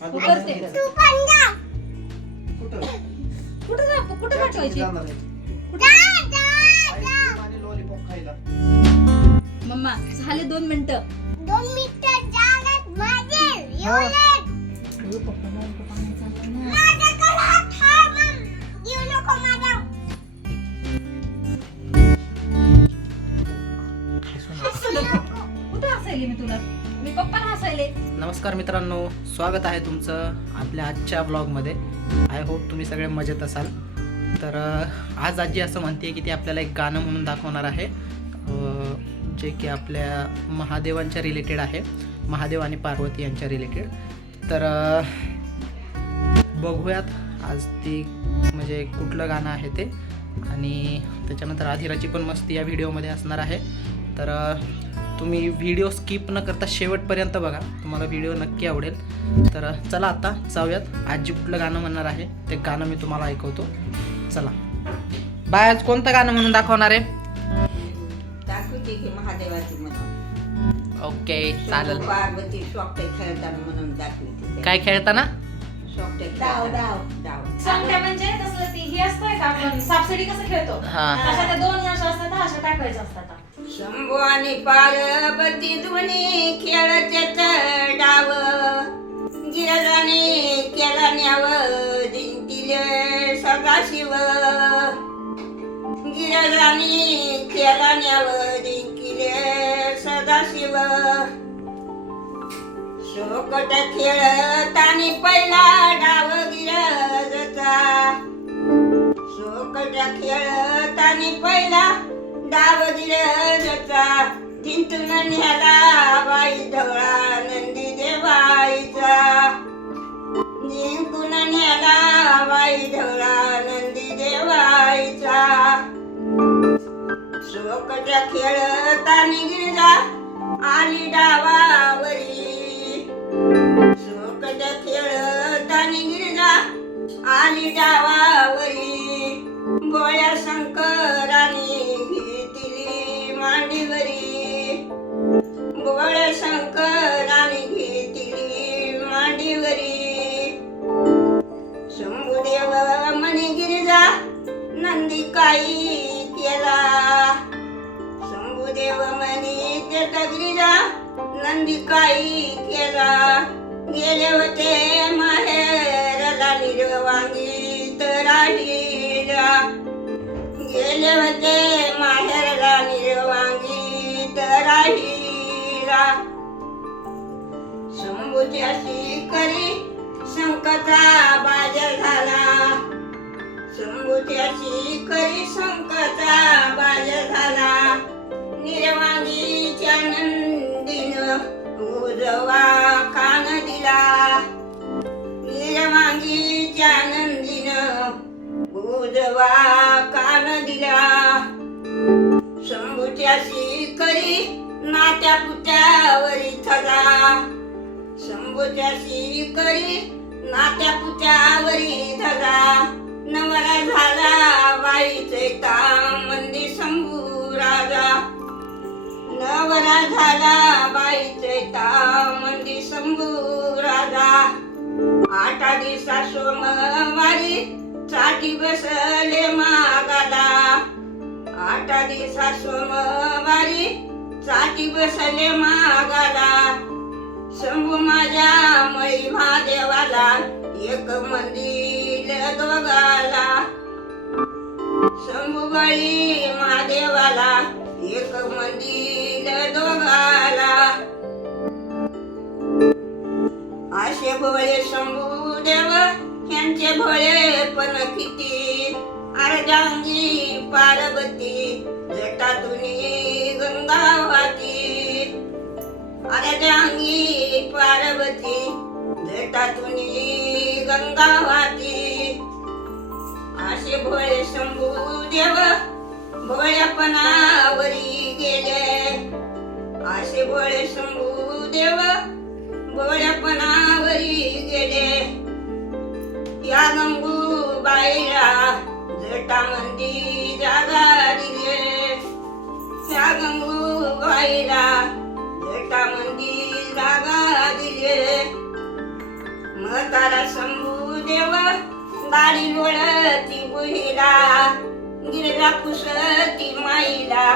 उतरते. तू पण जा. कुठं कुठं जा कुठं पाठवायची जाणार आहे. जा. आणि लॉलीपॉप खायला. मम्मा झाले 2 मिनिटं. 2 मिनिटं झालेत माझे. एवढे. माझ्याकडे हात आहे, मम. येऊ नको माझ्या. हसू नको. कुठं हसायले मी तुला? मी पप्पाला हसायले. नमस्कार मित्रांनो, स्वागत आहे तुमचं आपल्या आजच्या ब्लॉगमध्ये. आय होप तुम्ही सगळे मजेत असाल. तर आज आजी असं म्हणते की ती आपल्याला एक गाणं म्हणून दाखवणार आहे, जे की आपल्या महादेवांच्या रिलेटेड आहे, महादेव आणि पार्वती यांच्या रिलेटेड. तर बघूयात आज ती म्हणजे कुठलं गाणं आहे ते, आणि त्याच्यानंतर आधिराची पण मस्ती या व्हिडिओमध्ये असणार आहे. तर तुम्ही व्हिडिओ स्किप न करता शेवटपर्यंत बघा, तुम्हाला व्हिडिओ नक्की आवडेल. तर चला आता जाऊयात. आजी कुठलं गाणं म्हणणार आहे ते गाणं मी तुम्हाला ऐकवतो. चला बाय. आज कोणतं गाणं म्हणून दाखवणार आहे? दाखवते की महादेवाची म्हणून. ओके चालेल. पार्वती सोपटे खेळताना म्हणून दाखवते. काय खेळताना? सोपटे डाव, डाव. सांगते म्हणजे तसलं ती ही असतंय का आपण सापसिडी कसं खेळतो हा. तशा त्या 2 अशा असतात, अशा टाकायच्या असतात. शंभू आणि पार्वती दोन्ही खेळत्यात डाव. गिरजाने केला न्याव जिंतीले सदाशिव. गिरजाने केला न्याव जिंकिले सदाशिव. शोकट खेळतानी पहिला डाव गिरजचा. शोकट खेळतानी पहिला डाव गिरजचा. जिंतून न्याला बाई ढवळा नंदी देवाईचा. जिंकून न्याला बाई ढवळा नंदी देवाईचा. शोकट खेळतानी गिरजा आली डावावरी. शोकट खेळतानी गिरजा आली डावावरी. गोळ्या शंकराने घेतली मांडीवरी. गोळ्या शंकराने घेतली मांडीवरी. शंभुदेव म्हणे गिरिजा नंदी काही केला. शंभुदेव म्हणे तेट गिरिजा नंदी काही केला. गेले होते माहेरला निर्वांगी तर राहिला. गेले होते माहेरला निर्वांगी तर राहिला. शंभूच्या शिकरी शंकाचा बाज झाला. शंभूच्या शिकरी शंकाचा बाज झाला. निर्वांगीच्या नंदीनं उजवा कान दिला. निर्वांगीच्या नंदीनं उजवा कान दिला. शंभूच्या शिकरी नात्या पुत्यावरी थजा. शंभूच्या शिकरी नात्या पुत्यावरी धजा. नवरा झाला बाईचे तामंदी शंभू राजा. नवरा झाला बाईचे तामंदी शंभू राजा. 8 दिवसा सोमवारी साठी बसले मागाला. 8 दिवसा सोमवारी साठी बसले मागाला. शंभू माझ्या मळी महादेवाला एक मंदिर दोघाला. शंभू बळी महादेवाला एक मंदिर दोघाला. असे भोळे शंभू देव यांचे भोळे पण किती. अर्धांगी पार्वती जटातून गंगा वाहती. अर्धांगी पार्वती जटातून गंगा वाहती. असे भोळे शंभू देव भोळ्यापणावरी गेले. असे भोळे शंभू देव भोळ्यापणावरी गेले. या गंगूबाईला जटामंदी जागा दिले. त्या गंगूबाईला जटामंदी जागा दिले. तारा शंभू देव गाडी लोळती बुहीला गिरजा पुसती माईला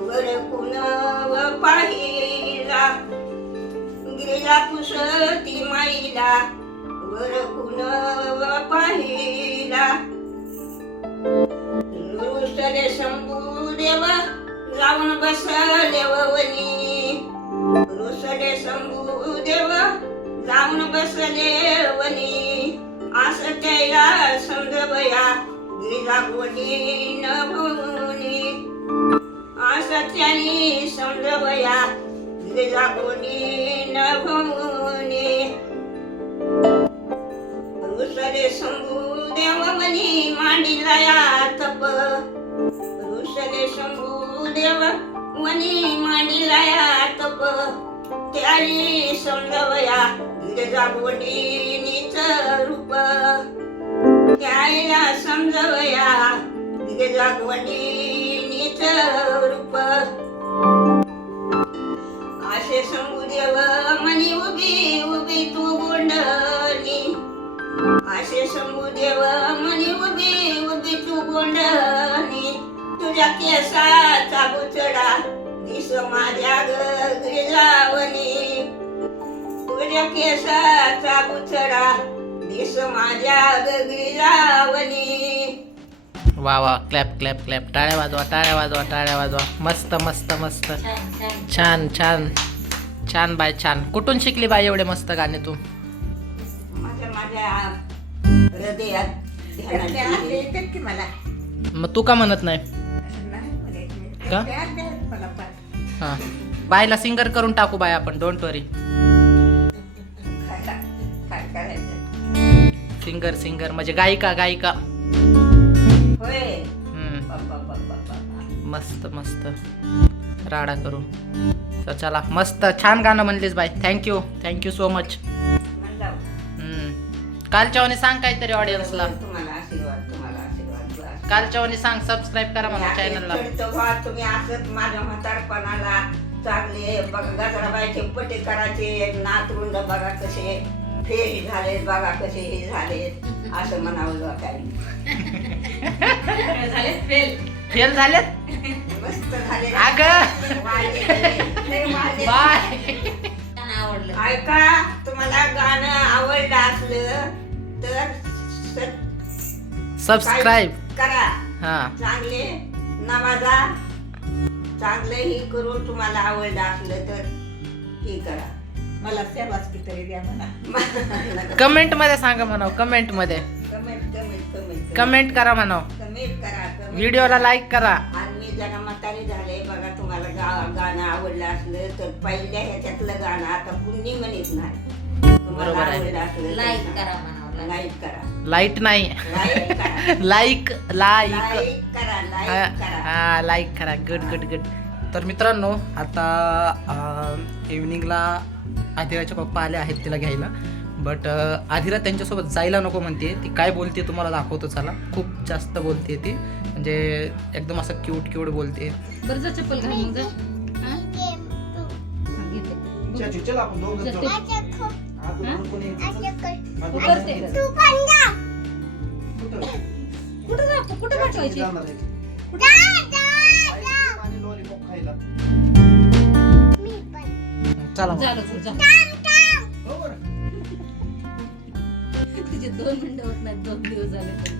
वर कुणव पाहिला गिरजा पुसती माईला वर कुणव पाहिला रुसले शंभू देव जाऊन बसले वनी रुसले शंभू देव जाऊन बसले वनी असं त्याला समजवया गिरिजा गोडी न भवनी असं त्याने समजवया गिरिजा गोडी न भवनी रुसले शंभू देव वनी मांडीला या तप रुसले शंभू देव वनी मांडीला या तप त्याने समजवया गिरिजा गोडीनीच रूप त्याला समजवया गिरिजा गोडीनीच रूप असे शंभूदेव मनी उभी उभी तू गोंडली असे शंभूदेव मनी उभी उभी तू गोंडली तुझ्या केसाचा बुचडा दिस माझ्या गिरिजावनी तुझ्या केसाचा बुचडा दिस माझ्या गिरिजावनी. वा वा, क्लॅप क्लॅप क्लॅप, टाळ्या वाजवा टाळ्या वाजवा टाळ्या वाजवा. मस्त मस्त मस्त, छान छान छान बाय, छान. कुठून शिकली बाई एवढे मस्त गाणे तू? माझ्या हृदयात ध्यानात मला. मग तू का म्हणत नाही का? हा, बायला सिंगर करून टाकू बाय आपण, डोंट वरी. सिंगर सिंगर म्हणजे गायिका गायिका. होय. मस्त मस्त राडा करू. तर चला, मस्त छान गाणं म्हणलीस bye. Thank you thank you so much. कालच्या वाणी सांग काहीतरी ऑडियन्सला. तुम्हाला आशीर्वाद, तुम्हाला आशीर्वाद. कालच्या वाणी सांग, सबस्क्राईब करा मला चॅनलला. तुम्ही असंच माझ्या म्हातारपणाला चांगले बघा, गजराबाईचे पटे करायचे, नातरुंड बघा कसे फेल झालेत, बघा कसे हे झालेत, असं म्हणावं काही. फेल झालेत मस्त झाले. बाय. ऐका, तुम्हाला गाणं आवडलं असलं तर सबस्क्राईब करा. हा, चांगले नवाजा, चांगलं ही करून तुम्हाला आवडलं असलं तर हे करा. मला सेवाच किती द्या म्हणा. कमेंट मध्ये सांगा म्हणाव, कमेंट मध्ये कमेंट कमेंट कमेंट कमेंट करा म्हणाव, कमेंट करा. व्हिडिओला लाईक करा. आणि मी जरा म्हातारी झाले बघा, तुम्हाला गाणं आवडलं असलं तर पहिल्या ह्याच्यातलं गाणं आता कुणी म्हणत नाही. तुम्हाला बरोबर आहे. आवडलं असलं लाईक करा म्हणावं. लाईक करा. लाईट नाही, लाईक करा. लाईक लाईक लाईक करा. लाईक करा. हा, लाईक करा. Good good good. तर मित्रांनो, आता इव्हनिंगला आधिराचे पप्पा आले आहेत तिला घ्यायला. बट आधिरा त्यांच्यासोबत जायला नको म्हणते. ती काय बोलते तुम्हाला दाखवतो चला. खूप जास्त बोलते ती, म्हणजे एकदम असं क्यूट क्यूट बोलते. बरं जा, चप्पल घाल मग जा. हा? हा, घेते. चाची चल आपण दोघं जाते. जाऊ. आपण कोणी करते. तू पण जा. कुठं जा, कुठं पाठवायची? जाणार आहे. जा. आणि लॉलीपॉप खायला. मी पण. चला मग. झालं तू जा. हो बरं. तुझे 2 मिनिटं होत नाहीत, 2 दिवस झाले तरी.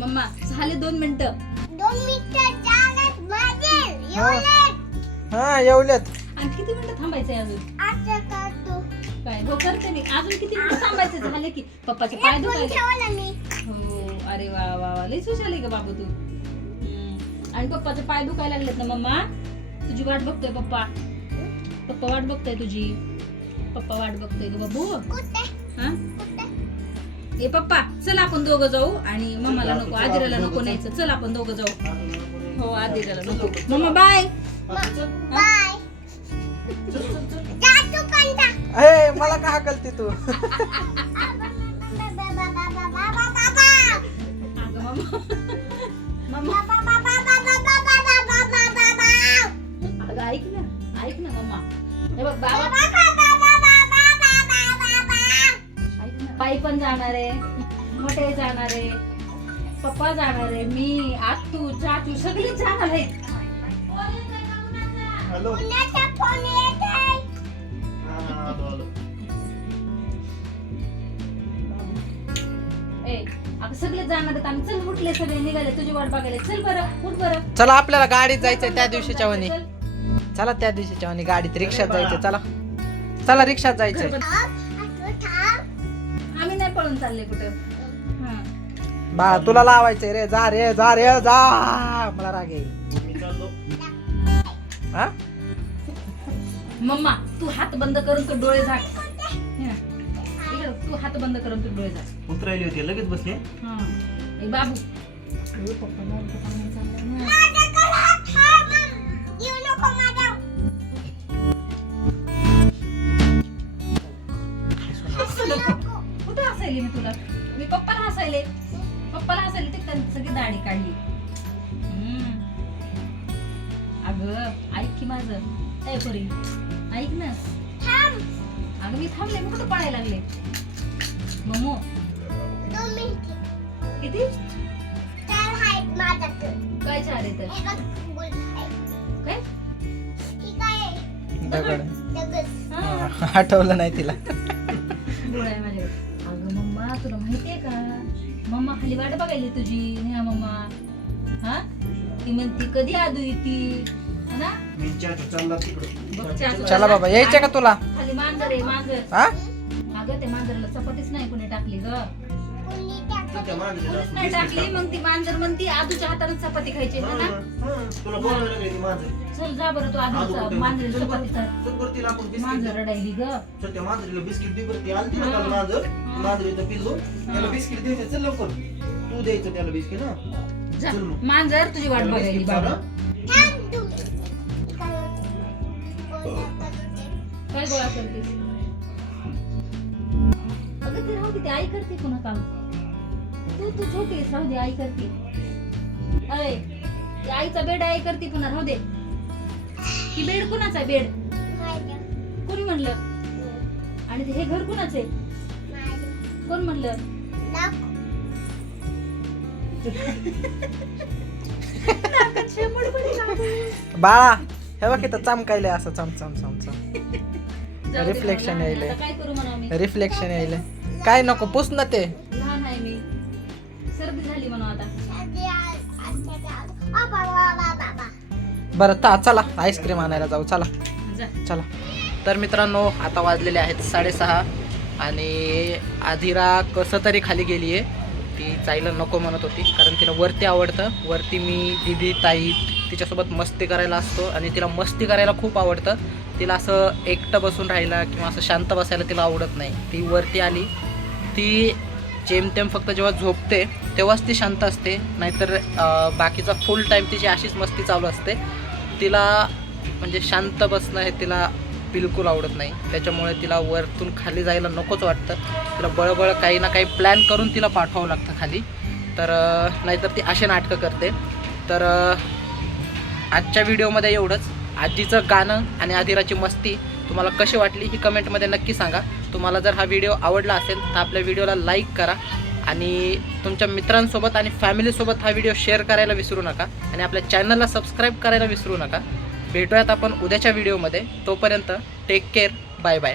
मम्मा झाले 2 मिनिटं. 2 मिनिटं चालत माझे एवढे. हा, एवढ्यात. आणि किती मिनिटं थांबायचंय अजून? आता करतो. काय हो, करते मी. अजून किती मिनिटं थांबायचे? झाले की पप्पाचे पाय फोन दुखायले. ठेवला मी. हो, अरे वा वा वा, लई खुश आली का बाबू तू. आणि पप्पाचे पाय दुखायला लागलेत ना मम्मा. तुझी वाट बघतोय पप्पा. पप्पा वाट बघतोय तुझी. पप्पा वाट बघतोय ग बाबू. कुठे? हा, कुठे? ए पप्पा चल आपण दोघं जाऊ. आणि मम्माला नको, आदिराला नको न्यायचं. चल आपण दोघं जाऊ. हो, आदिराला नको. मम्मा बाय. बाय. जा तू पण जा. ए, मला का हाकलते तू? अगं मम्मा. अगं ऐक ना, ऐक ना मम्मा. हे बघ बाबा. ताई पण जाणार आहे, मोठे जाणार आहे, पप्पा जाणार आहे, मी आतू चाचू सगळीच जाणार आहेत. हॅलो पुण्याचा फोन येत आहे. ए आता सगळे जाणार आहेत आम्ही. चल उठले सगळे निघाले तुझी वाट बघायला. चल बरं उठ बरं. चला आपल्याला गाडीत जायचंय त्या दिवशीच्या वनी. चल. चला त्या दिवशीच्या वनी गाडीत रिक्षात जायचंय. चला चला रिक्षात जायचंय. आम्ही नाही पळून चालले कुठं. हा. बा तुला लावायचंय रे. जा रे जा रे जा. मला राग येईल. मी चाललो. हा मम्मा तू हात बंद करून तू डोळे झाक. हा. इकडं, तू हात बंद करून तू डोळे झाक. उतरायली होती लगेच बसले. हा. ए बाबू अरे पप्पा मला पप्पा नाही चाललंय ना. माझ्याकडे हात आहे, मम. येऊ नको माझ्या. हसू नको. कुठं हसायले मी तुला? मी पप्पाला हसायले. पप्पाला हसायले ते त्यांनी सगळी दाढी काढली. अगं ऐक की माझं. ए पोरी ऐक ना. थांब. अगं मी थांबले. मी कुठं पळायला लागले? मम्मो 2 मिनिटे. किती चार आहेत माझ्याकडे. काय चार येत हे बघ, फुल आहे. काय ही काय आहे? दगड दगड. हा. आठवलं नाही तिला. डोळा आहे माझ्याकडे. अगं मम्मा तुला माहितीये का मम्मा खाली वाट बघायली तुझी. नेहा मम्मा हा ती म्हणती कधी आदू येती है ना. मी चाचू चालला तिकडे. बघ, चाचू. चला बाबा यायचं का तुला? खाली मांजर आहे मांजर. हा अगं ते मांजरला चपातीच नाही कोणी टाकली ग. कुणी टाकलं? त्या मांजरीला कोणीच नाही टाकली. मग ती मांजर म्हणती आदूच्या हाताने चपाती खायची है ना. तुला बोलायला लागली ती मांजरी. चल जा बरं तू आदूचा मांजरीला चपाती खा. चल बरं तिला आपण बिस्किट मांजर दे. रडायली ग. चल त्या मांजरीला बिस्किट दे बरं. ती आलती ना हा. काल मांजर. हा. मांजरीचं पिल्लू. त्याला बिस्किट द्यायचं. चल लवकर. तू द्यायचं त्याला बिस्किट ना. जा चल मग. मांजर तुझी वाट त्याला बघायली बिस्किट बाबा. चारा. थांब तू. काय गोळा करतेस? अगं ती राहू दे ती आई करते पुन्हा काम. तू छोटी आहेस राहू दे आई करते. अरे ती आईचा बेड आई करते पुन्हा राहू दे. ही बेड कुणाचा आहे बेड? माझं. कोणी म्हणलं? आणि हे घर कुणाचं आहे? माझं. कोण म्हणलं? दाखव. नाकात शेंबूड पडली नाकात. बाळा हे बघ इथं चमकायले असं चम चम चम चम. जाऊ दे Reflection बाबा, यायलंय. आता काय करू म्हणा मी. रिफ्लेक्शन यायले. काय नको पुस ना ते. लहान आहे मी. सर्दी झाली म्हणून आता. बरं चला आईस्क्रीम आणायला जाऊ. चला जा. चला. तर मित्रांनो आता वाजलेले आहेत 6:30 आणि आधिरा कसं तरी खाली गेली आहे. ती जायला नको म्हणत होती कारण तिला वरती आवडतं. वरती मी दीदी ताई तिच्यासोबत मस्ती करायला असतो आणि तिला मस्ती करायला खूप आवडतं. तिला असं एकटं बसून राहायला किंवा असं शांत बसायला तिला आवडत नाही. ती वरती आली ती जेमतेम फक्त जेव्हा झोपते तेव्हाच ती शांत असते. नाहीतर बाकीचा फुल टाईम तिची अशीच मस्ती चालू असते. तिला म्हणजे शांत बसणं हे तिला बिलकुल आवडत नाही. त्याच्यामुळे तिला वरतून खाली जायला नकोच वाटतं. तिला बळबळ काही ना काही प्लॅन करून तिला पाठवावं लागतं खाली. तर नाहीतर ती असे नाटकं करते. तर आजच्या व्हिडिओमध्ये एवढंच. आजीचं गाणं आणि आधिराची मस्ती तुम्हाला कशी वाटली ही कमेंटमध्ये नक्की सांगा. तुम्हाला जर हा व्हिडिओ आवडला असेल तर आपल्या व्हिडिओला लाईक करा आणि तुमच्या मित्रांसोबत आणि फॅमिलीसोबत हा व्हिडिओ शेअर करायला विसरू नका आणि आपल्या चॅनलला सबस्क्राईब करायला विसरू नका. भेटूयात आपण उद्याच्या व्हिडिओमध्ये. तोपर्यंत टेक केअर. Bye bye.